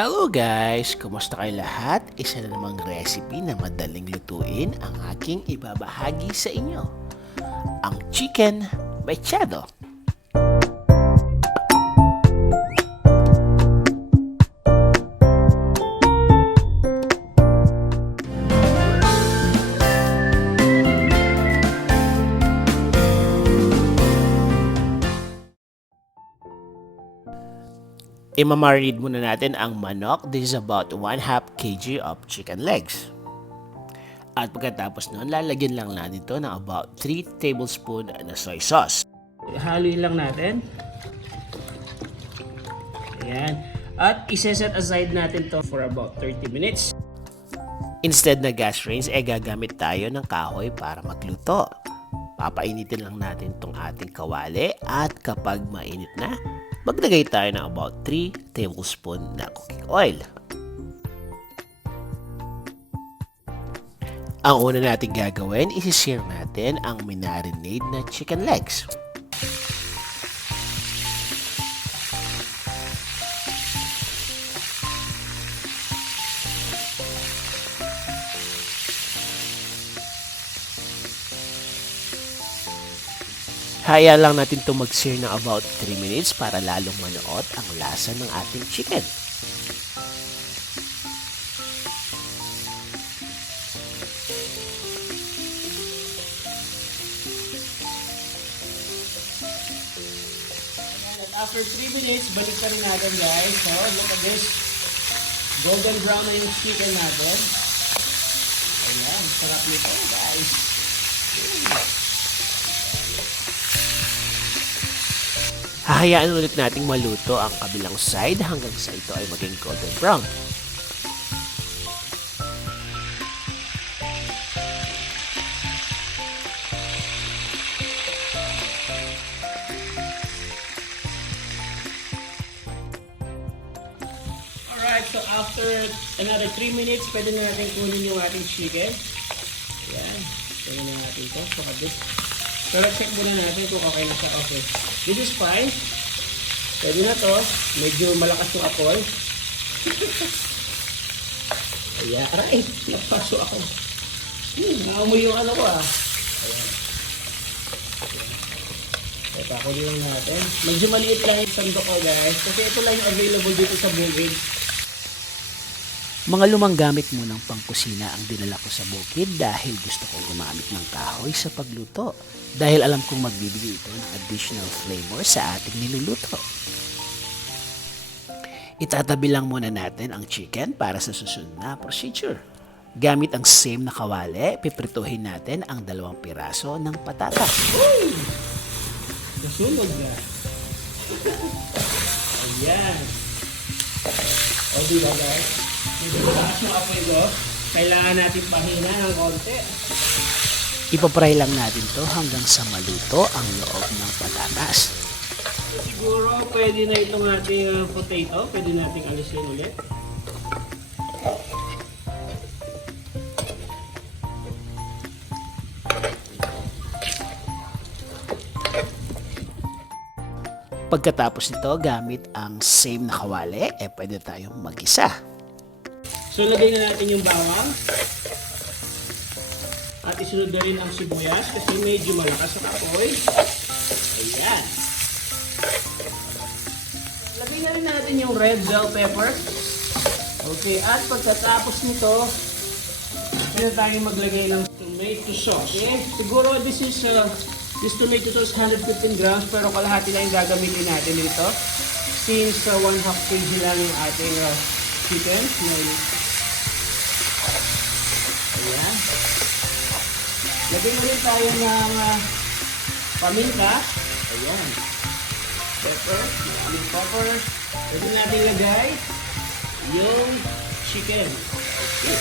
Hello guys! Kumusta kayo lahat? Isa na namang recipe na madaling lutuin ang aking ibabahagi sa inyo. Ang chicken mechado. Imamarinate muna natin ang manok. This is about 1/2 kg of chicken legs. At pagkatapos nun, lalagyan lang natin ito ng about 3 tablespoon na soy sauce. Haluin lang natin. Ayan. At isa-set aside natin to for about 30 minutes. Instead na gas range, gagamit tayo ng kahoy para magluto. Papainitin lang natin itong ating kawali at kapag mainit na, maglagay tayo ng about 3 tablespoon na cooking oil. Ang una natin gagawin, isi-sear natin ang minarinade na chicken legs. Hayaan lang natin ito mag-sear ng about 3 minutes para lalong manuot ang lasa ng ating chicken. At after 3 minutes, balik pa rin natin guys. So, look at this. Golden brown na yung chicken natin. Ayan, sarap nito guys. Hahayaan ulit nating maluto ang kabilang side hanggang sa ito ay maging golden brown. Alright, so after another 3 minutes, pwede na natin kunin yung ating chicken. Ayan, kunin na natin ito. So, pero check muna natin kung okay na siya. Okay. This is fine. Pwede na to. Medyo malakas yung apoy. Ayan. Aray! Napaso ako. Naamoy yung ano ko ah. Ayan. Pakunin lang natin. Medyo maliit lang yung sandok ko guys. Kasi ito lang yung available dito sa bukid. Mga lumang gamit munang pangkusina ang dinala ko sa bukid dahil gusto ko gumamit ng kahoy sa pagluto. Dahil alam kong magbibigay ito ng additional flavor sa ating niluluto. Itatabi lang muna natin ang chicken para sa susunod na procedure. Gamit ang same na kawali, piprituhin natin ang 2 piraso ng patatas. Uy! Nasunog na. Ayan. O diba guys? Medyo mataas ng apoy ko. Kailangan natin pahina ng konti. Ipapry lang natin to hanggang sa maluto ang loob ng patatas. Siguro pwede na itong ating potato. Pwede nating alisin ulit. Pagkatapos nito, gamit ang same na kawali, pwede tayong mag-isa. So, lagay na natin yung bawang. At isunod na rin ang sibuyas kasi medyo malakas ang apoy. Ayan. Lagay na rin natin yung red bell pepper. Okay, at pagkatapos nito, pwede tayong maglagay ng tomato sauce. Okay? Siguro this tomato sauce 115 grams pero kalahati lang yung gagamitin natin dito. Since 1/2 kg lang yung ating chicken. Ayan. Lagyan mo rin tayo ng paminta. Ayan. Pepper. Maraming pepper. Pwede natin lagay yung chicken. Okay.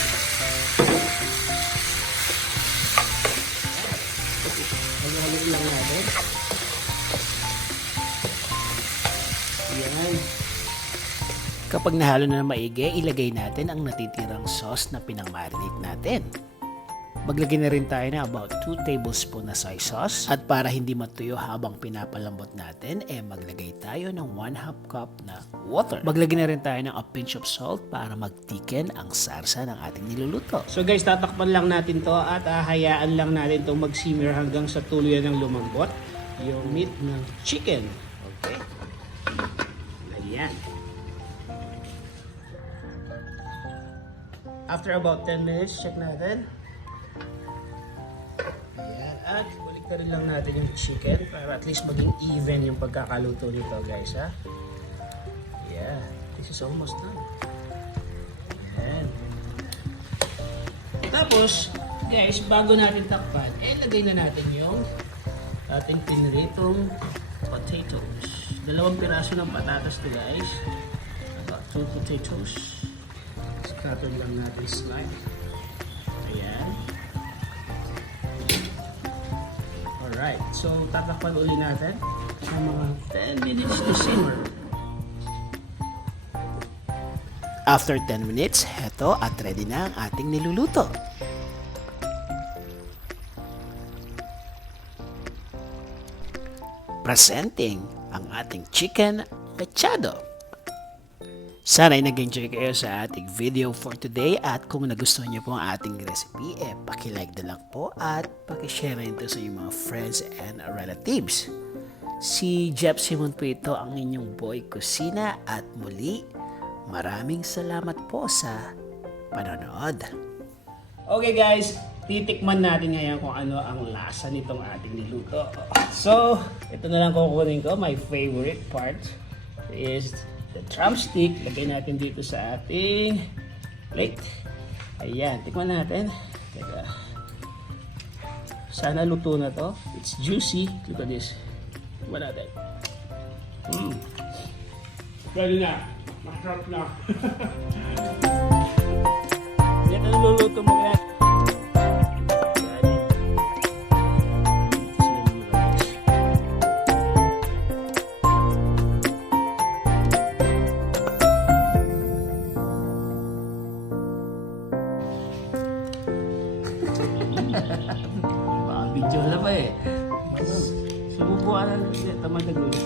Halo-halo lang natin. Ayan. Kapag nahalo na maigi, ilagay natin ang natitirang sauce na pinang-marinate natin. Maglagay na rin tayo na about 2 tablespoon na soy sauce. At para hindi matuyo habang pinapalambot natin, maglagay tayo ng 1/2 cup na water. Maglagay na rin tayo ng a pinch of salt para magtiken ang sarsa ng ating niluluto. So guys, tatakpan lang natin to at hayaan lang natin itong mag-simmer hanggang sa tuluyan ng lumambot yung meat ng chicken. Okay? Ayan. After about 10 minutes, check natin. Ayan. At balik lang natin yung chicken para at least maging even yung pagkakaluto nito, guys, ha? Yeah. This is almost done. Ayan. Tapos, guys, bago natin takpan, lagay na natin yung ating piniritong potatoes. 2 piraso ng patatas to, guys. About 2 potatoes. Scatter lang natin slime. Ayan. Alright, so tatakpan uli natin sa mga 10 minutes to simmer. After 10 minutes, heto at ready na ang ating niluluto. Presenting ang ating chicken mechado. Sana'y nag-enjoy kayo sa ating video for today at kung nagustuhan niyo po ang ating recipe, paki-like na lang po at paki-share rin ito sa inyong mga friends and relatives. Si Jeff Simon po ito, ang inyong boy kusina at muli, maraming salamat po sa panonood. Okay guys, titikman natin ngayon kung ano ang lasa nitong ating niluto. So, ito na lang kukunin ko. My favorite part is the drumstick. Lagay natin dito sa ating plate. Ayan, tikman natin. Teka. Sana luto na to. It's juicy. Look at this. Tikman natin. Ready na. Masarap na. Yan ang luluto mo kaya. Baka video na ba eh. Sububuan na. Tamad na gulo.